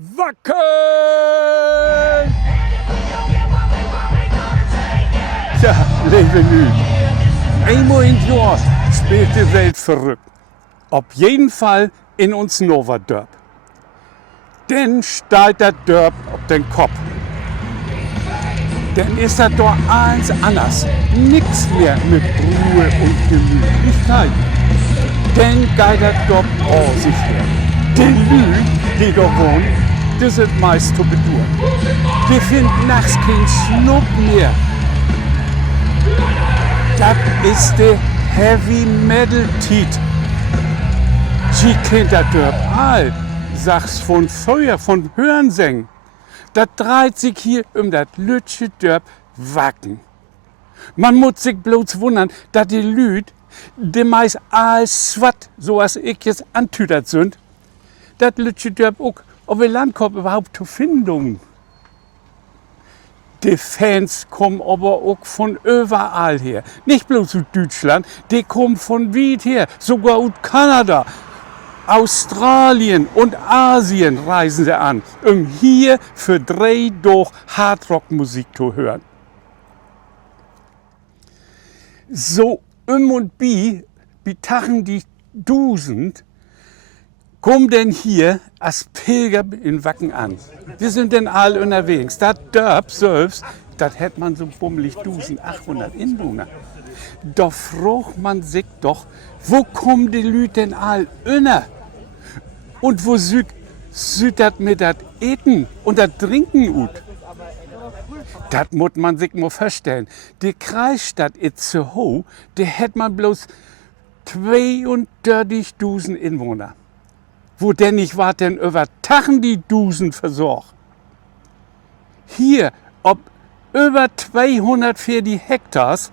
Wacken! Ja, lieve nu. Eenmaal in het jaar spielt die Welt verrückt. Op jeden Fall in ons Novadorp. Dann steht das Dorp auf den Kopf. Dann ist das doch alles anders. Nix mehr mit Ruhe und Gemütlichkeit. Dann geht das Dorp vor sich her. Die Leute, die da wohnen, die sind meist zu bedauern. Die finden nachts keinen Schnupp mehr. Das ist die Heavy Metal Tiet. Sie kennt das Dorp all, sag's von Feuer, von Hörensäng. Das dreht sich hier um das lütsche Dorp Wacken. Man muss sich bloß wundern, dass die Lüd, die meist alles swat, so als ich jetzt antütert sind, das lütsche Dorp auch auf der Landkorb überhaupt zu finden. Die Fans kommen aber auch von überall her. Nicht bloß aus Deutschland, die kommen von weit her, sogar aus Kanada. Australien und Asien reisen sie an, um hier für 3 Tage Hardrock-Musik zu hören. So und bi Tagen die Dusend, kommen denn hier als Pilger in Wacken an. Die sind denn all unterwegs. Das Dorp selbst, das hat man so bummelig 1800 Einwohner. Da fragt man sich doch, wo kommen die Leute denn all inner? Und wo süd das mit das Eten und das Trinken ut? Das muss man sich mal vorstellen. Die Kreisstadt Itzehoe, die hat man bloß 32.000 Einwohner. Wo denn nicht war denn über Tagen die Dusen versorgt? Hier, ob über 240 Hektars,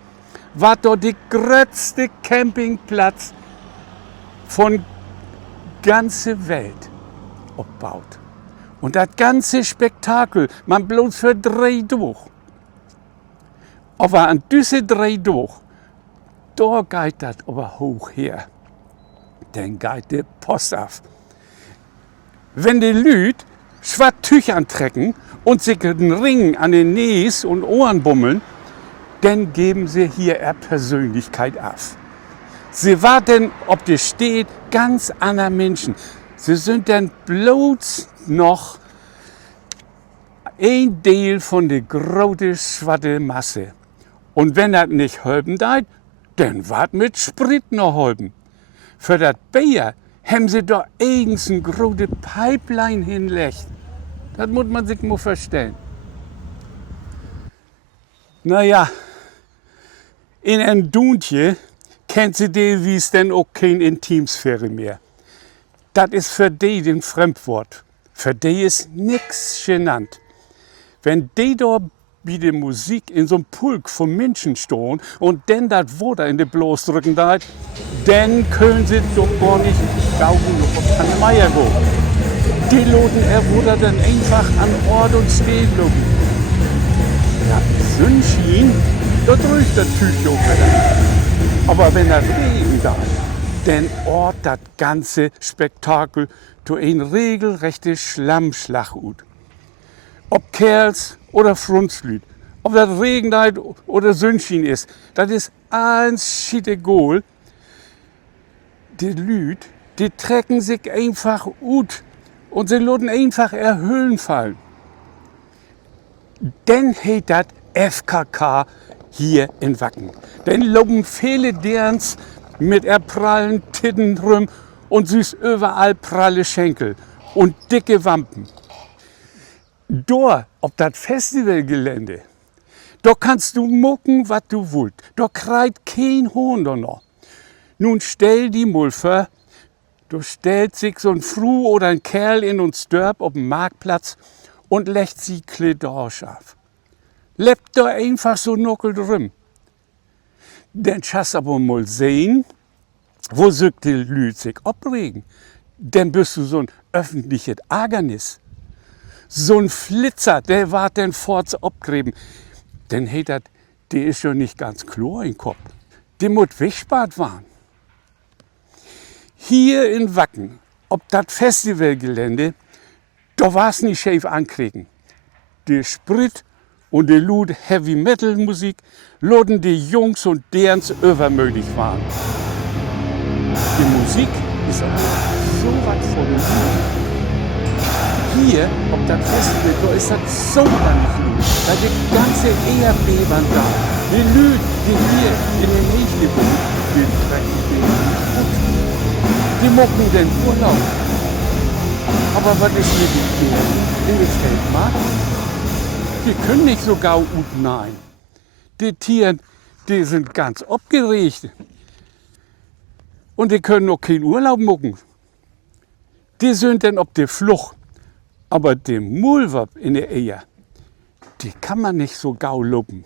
war dort der größte Campingplatz von ganze Welt abgebaut. Und das ganze Spektakel, man bloß für 3 Tage. Aber an diese 3 Tage, da geht das aber hoch her. Dann geht der Post auf. Wenn die Lüd schwarze Tücher antrecken und sich einen Ring an den Näs und Ohren bummeln, dann geben sie hier ihre Persönlichkeit auf. Sie warten, ob die steht, ganz andere Menschen. Sie sind dann bloß noch ein Teil von der großen schwarzen Masse. Und wenn das nicht helfen deit, dann wart mit Sprit noch helfen. Für das Bier haben sie doch eigens eine große Pipeline hinlegt. Das muss man sich mal vorstellen. Naja, in einem Duntje kennt sie die, wie es denn auch keine Intimsphäre mehr. Das ist für die ein Fremdwort. Für die ist nix genannt. Wenn die da wie die Musik in so einem Pulk von Menschen stehen und dann das Wasser in die Bloß drücken, dann können sie doch gar nicht glauben, ob Tante Meier geht. Die loten Wasser dann einfach an Ort und stehen lassen. Ja, Sonnenschein, da drückt das Tüchchen auch wieder. Aber wenn das Regen da ist, dann ort das ganze Spektakel zu ein regelrechte Schlammschlag ut. Ob Kerls oder Frunzlüt, ob das Regen da oder Sonnenschein ist, das ist eins schiedegohl. Die Lüd, die trecken sich einfach ut und sie lassen einfach Höhlen fallen. Dann heißt das FKK hier in Wacken. Dann loben viele derens mit prallen Titten rum und süß überall pralle Schenkel und dicke Wampen. Da, auf das Festivalgelände, da kannst du mucken, was du willst. Da kreit kein Hohn da noch. Nun stell die mal vor, da stellt sich so ein Fru oder ein Kerl in uns Dörp auf dem Marktplatz und legt sie Kledorsch auf. Lebt da einfach so nuckel drum. Dann schaust aber mal sehen, wo sich die Leute sich abregen. Dann bist du so ein öffentliches Ärgernis. So ein Flitzer, der war dann forts abgräben. Dann hey, der ist schon nicht ganz klar im Kopf. Der muss weggespart werden. Hier in Wacken, ob das Festivalgelände, Da war's nicht schäf ankriegen. Der Sprit und die laut Heavy Metal Musik loden die Jungs und derens übermütig waren. Die Musik ist aber so was von gut. Hier, ob das Festival, da ist das so ganz gut. Da die ganze Erdbeben da. Die Leute, die hier in den Nächten wohnen, die treffen den gut. Die mucken den Urlaub. Aber was ist mit den Tieren? Die gefällt mal. Die können nicht so gau gut nein. Die Tiere, die sind ganz aufgeregt. Und die können auch keinen Urlaub mucken. Die sind dann auf der Flucht. Aber den Mullwab in der Eier, die kann man nicht so gau luppen.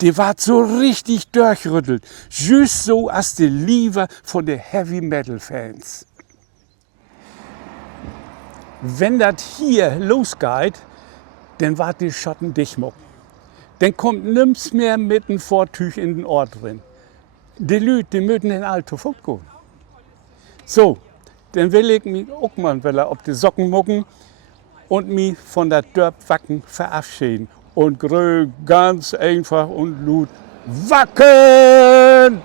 Die ward so richtig durchrüttelt. Just so als die Liebe von den Heavy Metal Fans. Wenn das hier losgeht, dann wart die Schotten dicht mucken. Dann kommt nichts mehr mit dem Vortüch in den Ort drin. Die Leute, die möchten den Alto fortgehen. So, dann will ich mich auch mal auf die Socken mucken und mich von der Dörpwacken verabschieden. Und grö ganz einfach und laut wacken!